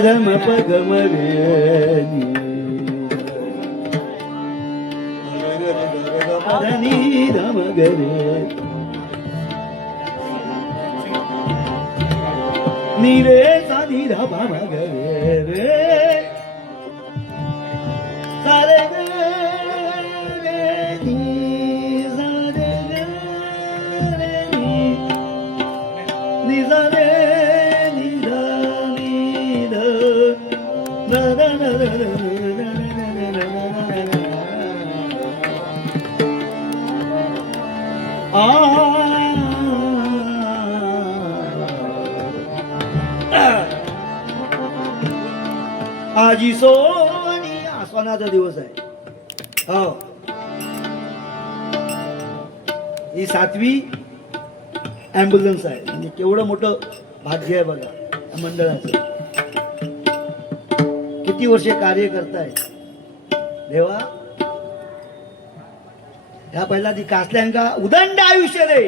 धम पग मरे नी धम गरे नी रे सा नी धा भा गरे रे सारे रे नी सा रे रे नी सा रे नी धा नी धा धा धा धा धा आजी सोनी आसवानाचा दिवस आहे. हो ही 7वी ॲम्ब्युलन्स आहे. म्हणजे केवढं मोठं भाग्य आहे बघा या मंडळाचं. किती वर्षे कार्य करताय देवा. ह्या पहिला ती कासल्यांका उदंड आयुष्य रे.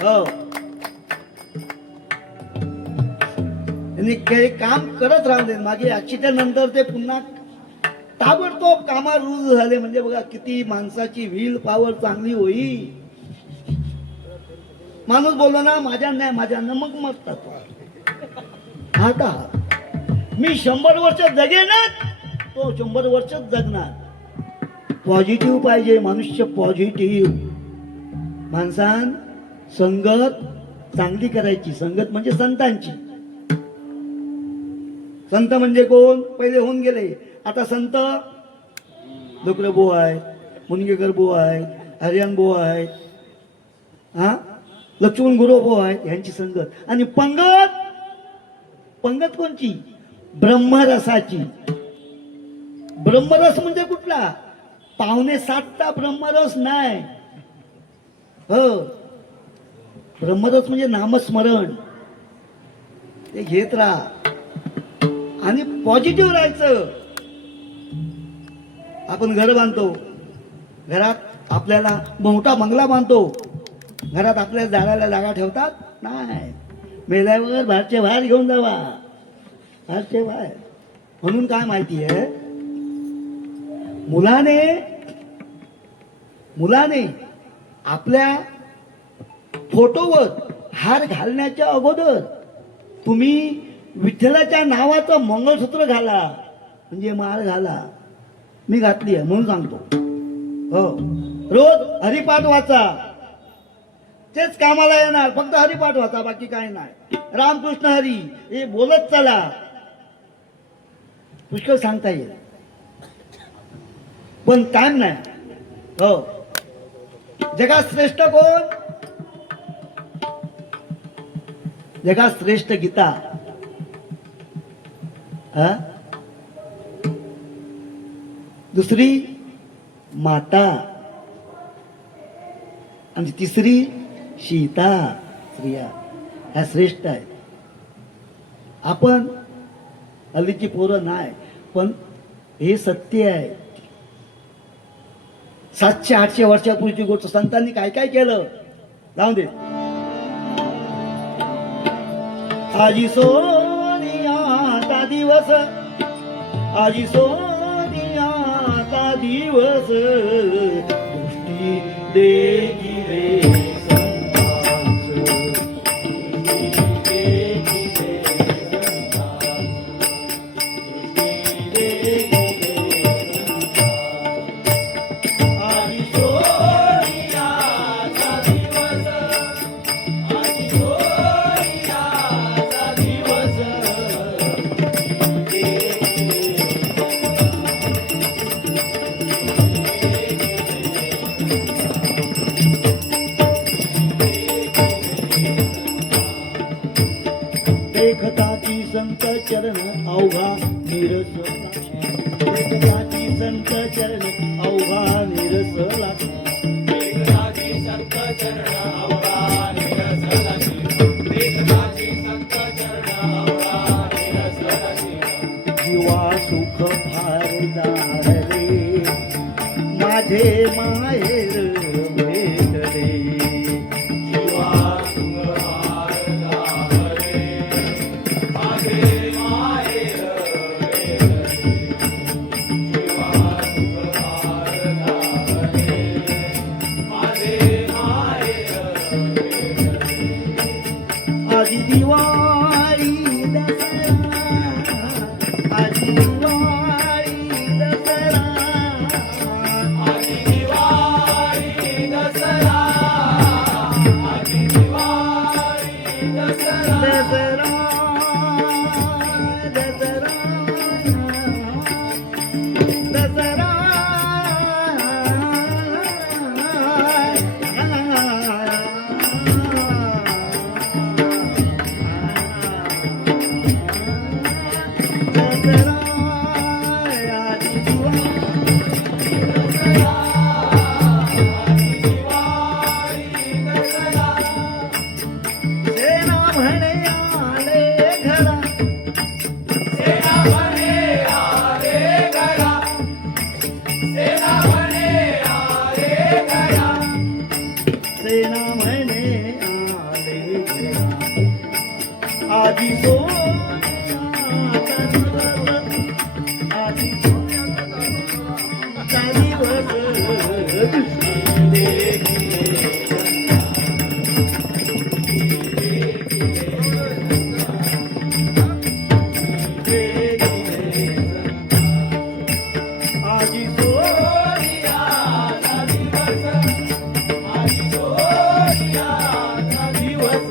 हो त्यांनी काही काम करत राहले. मागे ऍक्सिडेंट नंतर ते पुन्हा ताबडतोब कामात रुजू झाले. म्हणजे बघा किती माणसाची व्हील पॉवर चांगली होई. माणूस बोललो ना माझ्या नाही माझ्या न मग मरतात. आता मी 100 वर्ष जगेनच तो 100 वर्षच जगणार. पॉझिटिव्ह पाहिजे मनुष्य. पॉझिटिव्ह माणसान संगत चांगली करायची. संगत म्हणजे संतांची. संत म्हणजे कोण. पहिले होऊन गेले. आता संत डोकर बुवा आहेत, मुनगेकर बुवा आहेत, हरियान बुवा आहेत, हा लक्ष्मण गुरु बुवा आहेत. यांची संगत. आणि पंगत. पंगत कोणची. ब्रह्मरसाची. ब्रह्मरस म्हणजे कुठला. 6:45चा ब्रह्मरस नाही. हो ब्रह्मरस म्हणजे नामस्मरण. ते घेत राहा आणि पॉझिटिव्ह राहायचं. आपण घर बांधतो. घरात आपल्याला मोठा बंगला बांधतो. घरात आपल्याला झाडाला जागा ठेवतात नाही. मेल्यावर बाहेरचे बाहेर घेऊन जावा. बाहेरचे बाहेर. म्हणून काय माहिती आहे मुलाने आपल्या फोटोवर हार घालण्याच्या अगोदर तुम्ही विठ्ठलाच्या नावाचं मंगळसूत्र घाला. म्हणजे माळ घाला. मी घातली आहे म्हणून सांगतो. हो रोज हरिपाठ वाचा. तेच कामाला येणार. फक्त हरिपाठ वाचा बाकी काय नाही. रामकृष्ण हरी हे बोलत चला. पुष्कळ सांगता येईल पण टाइम नाही. हो जगात श्रेष्ठ कोण. जगात श्रेष्ठ गीता. हा दुसरी माता आणि तिसरी सीता. स्त्रिया ह्या श्रेष्ठ आहेत. आपण हल्लीची पोरं नाही पण हे सत्य आहे. 700-800 वर्षापूर्वीची गोष्ट. संतांनी काय काय केलं जाऊ दे. आजी सोनियाचा दिवस. आजी सोनियाचा दिवस. दृष्टी देगी रे देखताची संत चरण अवघा निरस. देखताची संत चरण अवघा निरस लागते. देखताची संत चरण अवघा निरस लागते. देखताची संत चरण अवघा निरस लागते. जीवा सुख फार दारले माझे माहेर भेटले. जीवा सुख फार दारले माझे माहेर माझी सोनियाचा दिवस, माझी सोनियाचा दिवस.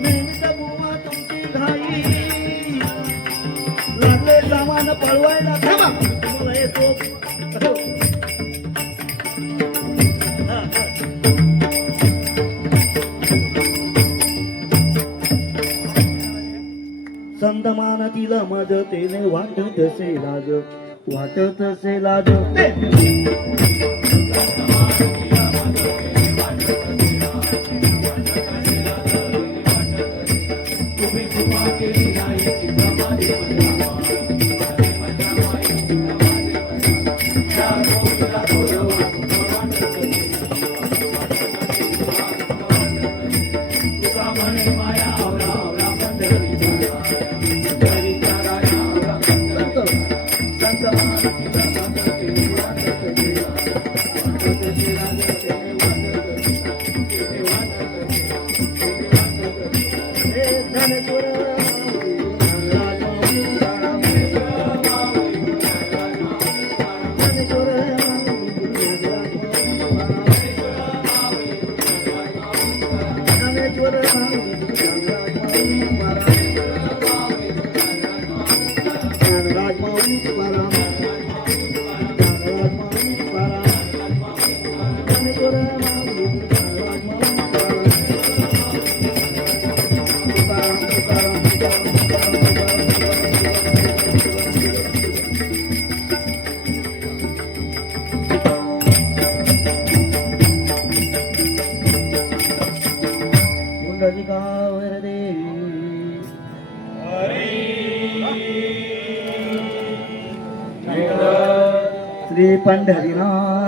नेहमीचा बुवा तुमची घाई, लागले सामान पळवायला थांबा, तुम्हाला येतो. संतमानातील मदतीने वाटत असे लाज, वाटत असे लाज. श्री पंढरीनाथ